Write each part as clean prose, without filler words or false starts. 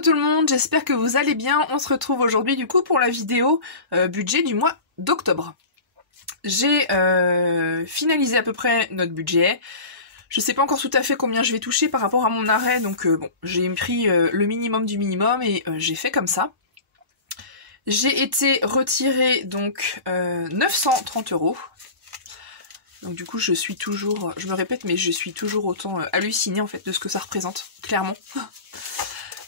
Coucou tout le monde, j'espère que vous allez bien. On se retrouve aujourd'hui du coup pour la vidéo budget du mois d'octobre. J'ai finalisé à peu près notre budget. Je sais pas encore tout à fait combien je vais toucher par rapport à mon arrêt, donc bon, j'ai pris le minimum du minimum et j'ai fait comme ça. J'ai été retiré donc 930 €. Donc du coup je suis toujours, je me répète, mais je suis toujours autant hallucinée en fait de ce que ça représente, clairement.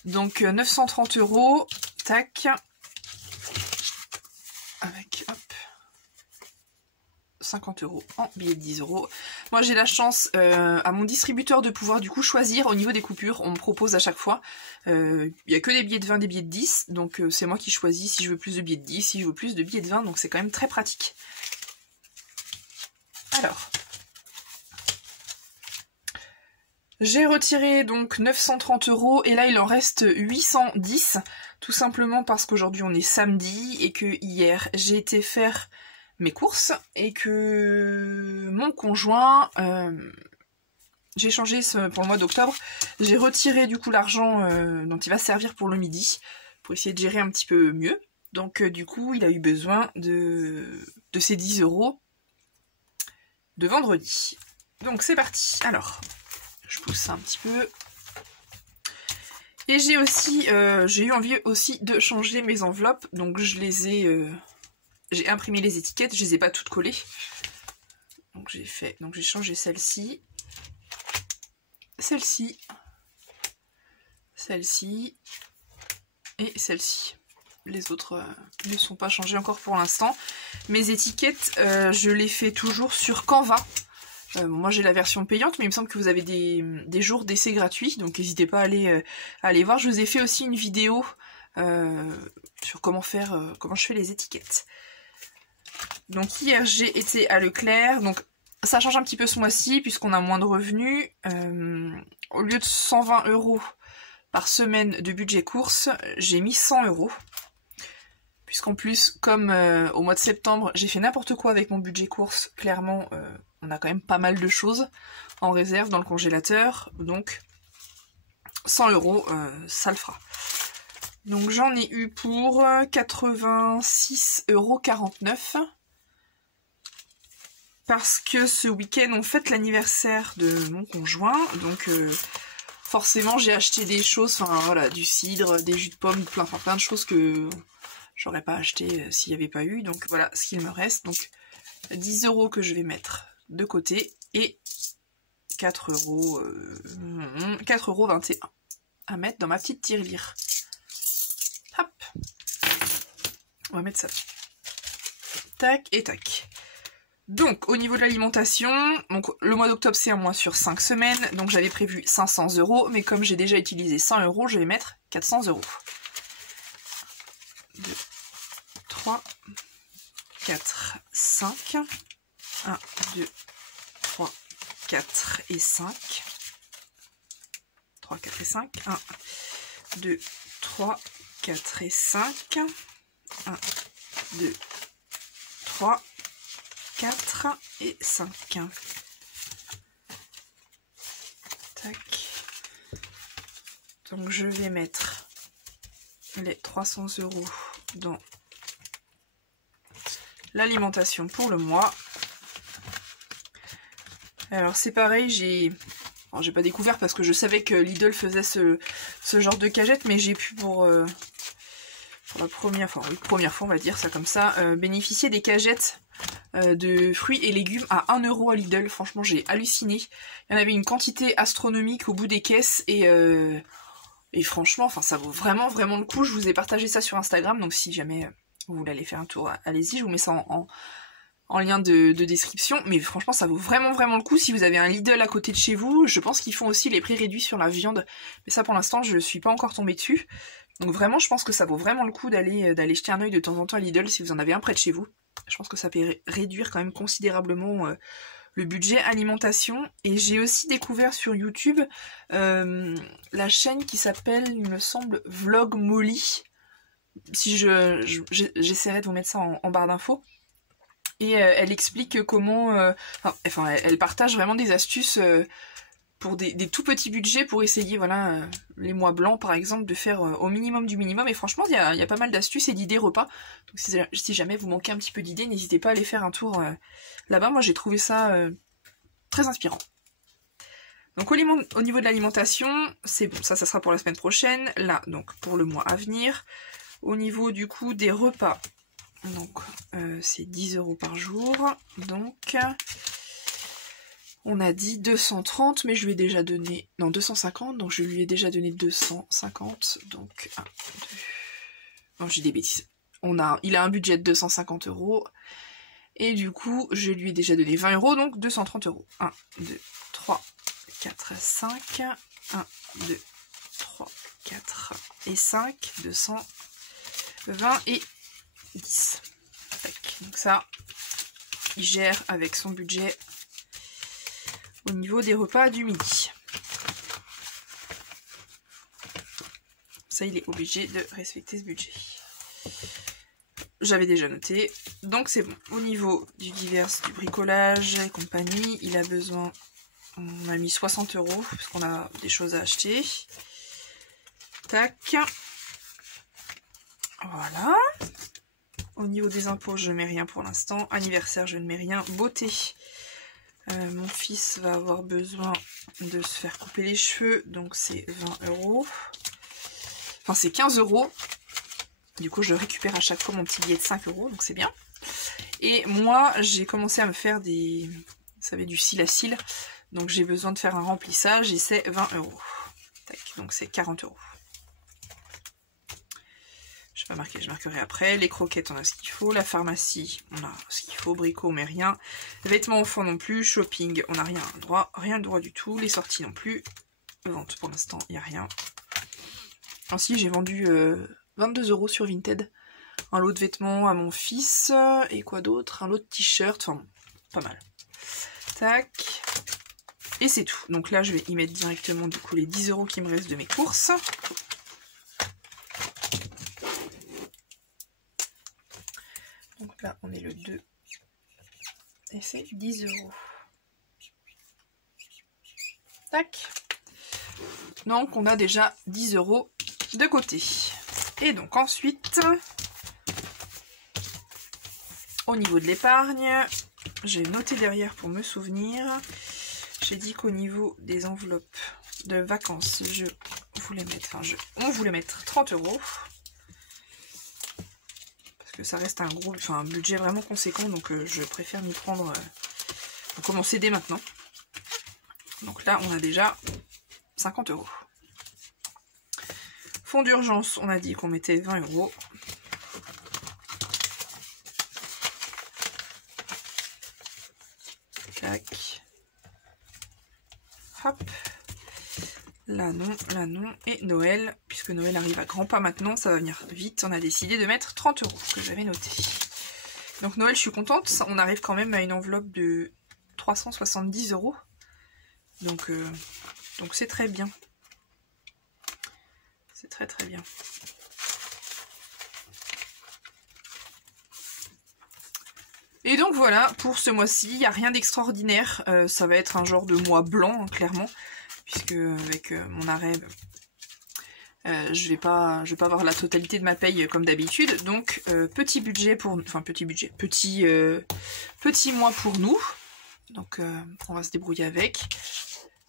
Donc 930 €, tac, avec hop 50 € en billets de 10 €. Moi j'ai la chance à mon distributeur de pouvoir du coup choisir au niveau des coupures, on me propose à chaque fois. Il n'y a que des billets de 20, des billets de 10, donc c'est moi qui choisis si je veux plus de billets de 10, si je veux plus de billets de 20, donc c'est quand même très pratique. Alors, j'ai retiré donc 930 € et là il en reste 810, tout simplement parce qu'aujourd'hui on est samedi et que hier j'ai été faire mes courses et que mon conjoint, j'ai changé pour le mois d'octobre, j'ai retiré du coup l'argent dont il va servir pour le midi, pour essayer de gérer un petit peu mieux. Donc du coup il a eu besoin de ces 10 € de vendredi. Donc c'est parti. Alors, je pousse ça un petit peu. Et j'ai aussi, j'ai eu envie aussi de changer mes enveloppes, donc je les ai, j'ai imprimé les étiquettes, je les ai pas toutes collées. Donc j'ai changé celle-ci, celle-ci, celle-ci et celle-ci. Les autres ne sont pas changées encore pour l'instant. Mes étiquettes, je les fais toujours sur Canva. Moi j'ai la version payante, mais il me semble que vous avez des jours d'essai gratuits, donc n'hésitez pas à aller voir. Je vous ai fait aussi une vidéo sur comment je fais les étiquettes. Donc hier j'ai été à Leclerc, donc ça change un petit peu ce mois-ci puisqu'on a moins de revenus. Au lieu de 120 € par semaine de budget course, j'ai mis 100 €. Puisqu'en plus, comme au mois de septembre, j'ai fait n'importe quoi avec mon budget course, clairement, on a quand même pas mal de choses en réserve dans le congélateur, donc 100 €, ça le fera. Donc j'en ai eu pour 86,49 €, parce que ce week-end on fête l'anniversaire de mon conjoint, donc forcément j'ai acheté des choses, enfin voilà, du cidre, des jus de pomme, plein de choses que j'aurais pas acheté s'il n'y avait pas eu, donc voilà ce qu'il me reste. Donc 10 € que je vais mettre de côté et 4,21 € à mettre dans ma petite tirelire. Hop, on va mettre ça. Tac et tac. Donc au niveau de l'alimentation, donc le mois d'octobre c'est un mois sur 5 semaines, donc j'avais prévu 500 €, mais comme j'ai déjà utilisé 100 €, je vais mettre 400 €. 2, 3, 4, 5, 1, 2, 3, 4 et 5, 3, 4 et 5, 1, 2, 3, 4 et 5, 1, 2, 3, 4 et 5. Tac. Donc je vais mettre les 300 € dans l'alimentation pour le mois. Alors c'est pareil, j'ai pas découvert parce que je savais que Lidl faisait ce genre de cagette, mais j'ai pu pour la première fois on va dire ça comme ça, bénéficier des cagettes de fruits et légumes à 1 € à Lidl. Franchement j'ai halluciné. Il y en avait une quantité astronomique au bout des caisses et franchement, enfin ça vaut vraiment le coup. Je vous ai partagé ça sur Instagram, donc si jamais vous voulez aller faire un tour, allez-y, je vous mets ça en lien de description. Mais franchement ça vaut vraiment le coup. Si vous avez un Lidl à côté de chez vous, je pense qu'ils font aussi les prix réduits sur la viande, mais ça pour l'instant je suis pas encore tombée dessus. Donc vraiment je pense que ça vaut vraiment le coup d'aller jeter un œil de temps en temps à Lidl si vous en avez un près de chez vous. Je pense que ça peut réduire quand même considérablement le budget alimentation. Et j'ai aussi découvert sur YouTube la chaîne qui s'appelle, il me semble, Vlog Molly. Si j'essaierai de vous mettre ça en barre d'infos. Et elle explique comment... elle partage vraiment des astuces pour des tout petits budgets pour essayer, voilà, les mois blancs par exemple, de faire au minimum du minimum. Et franchement, il y a pas mal d'astuces et d'idées repas. Donc si jamais vous manquez un petit peu d'idées, n'hésitez pas à aller faire un tour là-bas. Moi j'ai trouvé ça très inspirant. Donc au niveau de l'alimentation, c'est bon, ça sera pour la semaine prochaine. Là, donc pour le mois à venir. Au niveau du coup des repas, donc c'est 10 € par jour. Donc on a dit 230, mais je lui ai déjà donné... Non, 250, donc je lui ai déjà donné 250. Donc 1, 2... Non, j'ai des bêtises. Il a un budget de 250 €. Et du coup, je lui ai déjà donné 20 €, donc 230 €. 1, 2, 3, 4, 5. 1, 2, 3, 4 et 5. 220 et 10. Donc ça, il gère avec son budget au niveau des repas du midi. Ça, il est obligé de respecter ce budget. J'avais déjà noté. Donc c'est bon. Au niveau du divers, du bricolage et compagnie, il a besoin... On a mis 60 € parce qu'on a des choses à acheter. Tac. Voilà. Au niveau des impôts, je ne mets rien pour l'instant. Anniversaire, je ne mets rien. Beauté. Mon fils va avoir besoin de se faire couper les cheveux, donc c'est 20 €. Enfin, c'est 15 €. Du coup, je récupère à chaque fois mon petit billet de 5 €, donc c'est bien. Et moi, j'ai commencé à me faire des... Vous savez, du cil à cils. Donc j'ai besoin de faire un remplissage et c'est 20 €. Tac, donc c'est 40 €. Je vais pas marquer, je marquerai après. Les croquettes, on a ce qu'il faut. La pharmacie, on a ce qu'il faut. Brico, mais rien. Vêtements enfants non plus. Shopping, on n'a rien droit. Rien de droit du tout. Les sorties non plus. Vente, pour l'instant, il n'y a rien. Ensuite, j'ai vendu 22 € sur Vinted. Un lot de vêtements à mon fils. Et quoi d'autre? Un lot de t-shirts. Enfin, pas mal. Tac. Et c'est tout. Donc là, je vais y mettre directement du coup les 10 € qui me restent de mes courses. Donc là, on est le 2. Et c'est 10 €. Tac. Donc on a déjà 10 € de côté. Et donc ensuite, au niveau de l'épargne, j'ai noté derrière pour me souvenir. J'ai dit qu'au niveau des enveloppes de vacances, on voulait mettre 30 €. Parce que ça reste un budget vraiment conséquent, donc je préfère m'y prendre, commencer dès maintenant. Donc là, on a déjà 50 €. Fonds d'urgence, on a dit qu'on mettait 20 €. Tac. Hop. Là non. Et Noël, puisque Noël arrive à grands pas maintenant, ça va venir vite. On a décidé de mettre 30 € que j'avais noté. Donc Noël, je suis contente. On arrive quand même à une enveloppe de 370 €. Donc c'est très bien. C'est très très bien. Et donc voilà, pour ce mois-ci, il n'y a rien d'extraordinaire. Ça va être un genre de mois blanc, hein, clairement. Puisque avec mon arrêt, je vais pas avoir la totalité de ma paye comme d'habitude. Donc petit budget pour... Enfin petit budget. Petit mois pour nous. Donc on va se débrouiller avec.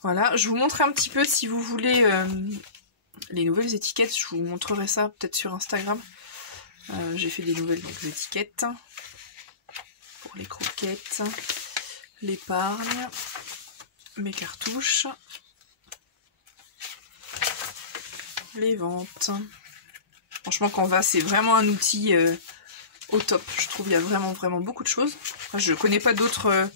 Voilà, je vous montre un petit peu si vous voulez les nouvelles étiquettes. Je vous montrerai ça peut-être sur Instagram. J'ai fait des nouvelles étiquettes. Pour les croquettes, l'épargne, mes cartouches, les ventes. Franchement, Canva, c'est vraiment un outil au top. Je trouve qu'il y a vraiment beaucoup de choses. Enfin, je connais pas d'autres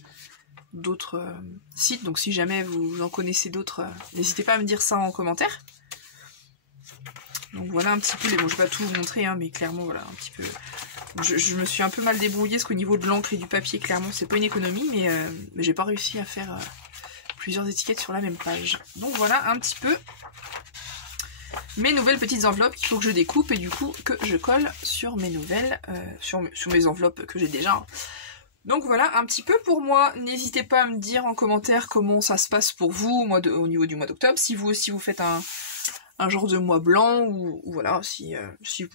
sites, donc si jamais vous en connaissez d'autres, n'hésitez pas à me dire ça en commentaire. Donc voilà un petit peu, bon je vais pas tout vous montrer, hein, mais clairement voilà un petit peu... Je me suis un peu mal débrouillée parce qu'au niveau de l'encre et du papier, clairement c'est pas une économie, mais j'ai pas réussi à faire plusieurs étiquettes sur la même page. Donc voilà un petit peu mes nouvelles petites enveloppes qu'il faut que je découpe et du coup que je colle sur mes nouvelles, sur mes enveloppes que j'ai déjà. Hein. Donc voilà un petit peu pour moi. N'hésitez pas à me dire en commentaire comment ça se passe pour vous au niveau du mois d'octobre. Si vous aussi vous faites un genre de mois blanc ou voilà, si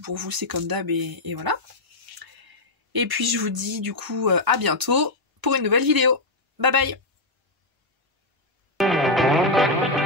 pour vous c'est comme d'hab et voilà. Et puis je vous dis du coup à bientôt pour une nouvelle vidéo. Bye bye!